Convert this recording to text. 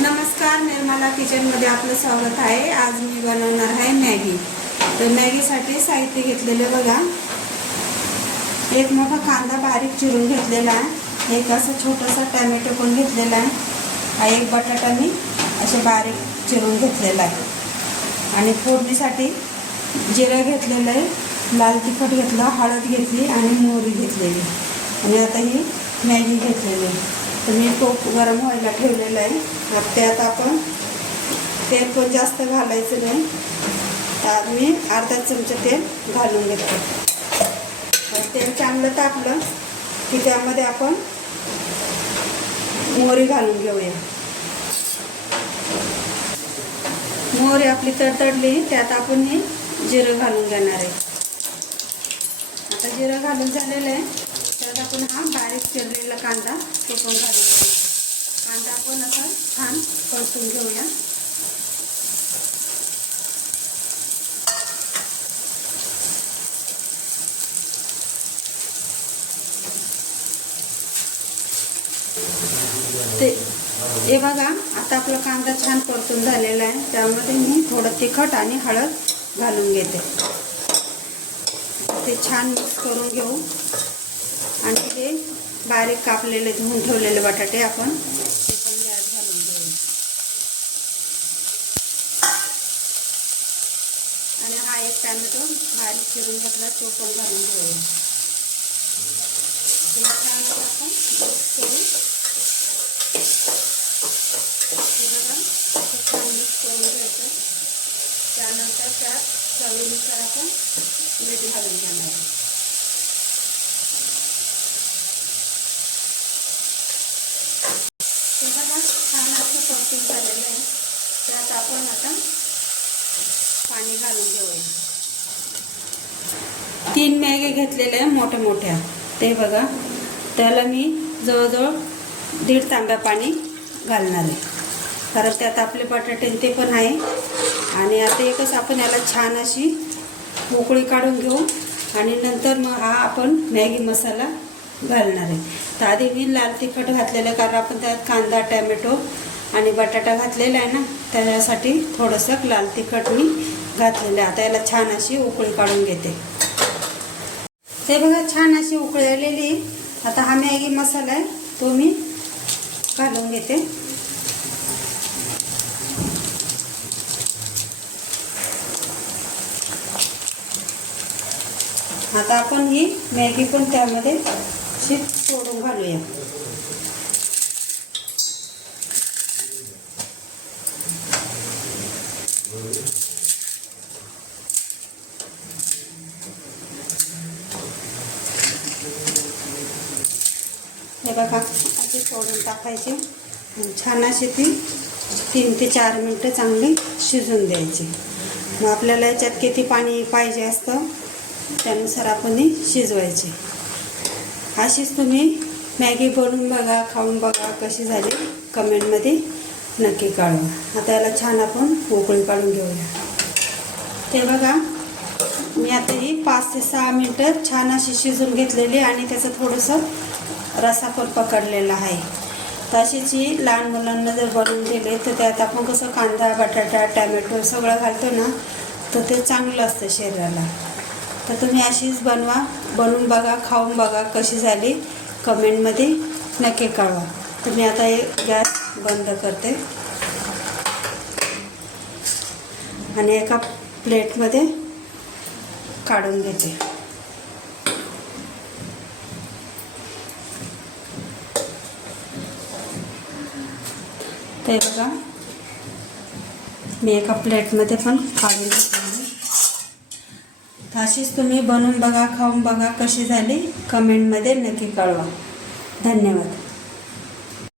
नमस्कार निर्मला किचनमध्ये आपलं स्वागत आहे. आज मी बनवणार आहे मॅगी. तर मॅगीसाठी साहित्य घेतलेलं बघा. एक मोठा कांदा बारीक चिरून घेतलेला आहे. एक असं छोटासा टॅमॅटो पण घेतलेला आहे. हा एक बटाटा मी असे बारीक चिरून घेतलेला आहे. आणि फोडणीसाठी जिरं घेतलेलं आहे. लाल तिखट घेतलं हळद घेतली आणि मोहरी घेतलेली. आणि आता ही मॅगी घेतलेली आहे. तर मी तोप गरम व्हायला ठेवलेलं आहे. आता त्यात आपण तेल पण जास्त घालायचं नाही. तर मी अर्धा चमचा तेल घालून घेतो तेल चांगलं तापलं की त्यामध्ये आपण मोहरी घालून घेऊया. मोहरी आपली तडतडली त्यात आपण हे जिरं घालून घेणार आहे. आता जिरं घालून झालेलं आहे. त्यात आपण हा बारीक चिरलेला कांदा तो पण घालून कांदा आपण असा छान परतून घेऊया. ते हे बघा आता आपला कांदा छान परतून झालेला आहे. त्यामध्ये मी थोडं तिखट आणि हळद घालून घेते. ते छान मिक्स करून घेऊ. आणि ते बारीक कापलेले धुवून ठेवलेले बटाटे आपण ते पण यात घालून घेऊ. आणि हा एक टॅमॅटो बारीक चिरून घेतला तो पण घालून घेऊ. ते आपण मिक्स करू. छान मिक्स करून घ्यायचं. त्यानंतर त्यात चवीनुसार आपण मीठ घालून घेणार आहे. हे बघा छान असं परतून झालेलं आहे त्यात आपण आता पाणी घालून घेऊया. तीन मॅगे घेतलेल्या मोठ्या मोठ्या. ते बघा. त्याला मी जवळजवळ दीड तांब्या पाणी घालणार आहे. कारण त्यात आपले बटाटे ते पण आहे. आणि आता एकच आपण याला छान अशी मोकळी काढून घेऊ. आणि नंतर मग हा आपण मॅगी मसाला घालणार आहे. तर आधी मी लाल तिखट घातलेलं आहे. कारण आपण त्यात कांदा टॅमॅटो आणि बटाटा घातलेला आहे ना त्याच्यासाठी थोडंसं लाल तिखट मी घातलेलं आहे. आता याला छान अशी उकळी काढून घेते. ते बघा छान अशी उकळी आलेली आता हा मॅगी मसाला आहे तो मी घालून घेते. आता आपण ही मॅगी पण त्यामध्ये शीत सोडून घालूया. हे बघा अशी सोडून टाकायची. छान अशी ती तीन ते चार मिनटं चांगली शिजून द्यायची. मग आपल्याला याच्यात किती पाणी पाहिजे असतं त्यानुसार आपण शिजवायची. अशीच तुम्ही मॅगी बनवून बघा खाऊन बघा कशी झाली कमेंटमध्ये नक्की कळवा. आता याला छान आपण उकळी काढून घेऊया. ते बघा मी आता ही पाच ते सहा मिनटं छान अशी शिजून घेतलेली आणि त्याचं थोडंसं रसा पण पकडलेला आहे. तशीच ही लहान मुलांना जर बनवून दिले तर त्यात आपण कसं कांदा बटाटा टॅमॅटो सगळं घालतो ना तर ते चांगलं असतं शरीराला. तर तुम्ही अशीच बनवा बनवून बघा खाऊन बघा कशी झाली. कमेंटमध्ये नक्की कळवा. तर मी आता हे गॅस बंद करते. आणि एका प्लेटमध्ये काढून घेते. ते बघा. मी एका प्लेटमध्ये पण काढून घेतली अशीच तुम्ही बनवून बघा खाऊन बघा कशी झाली. कमेंटमध्ये नक्की कळवा. धन्यवाद.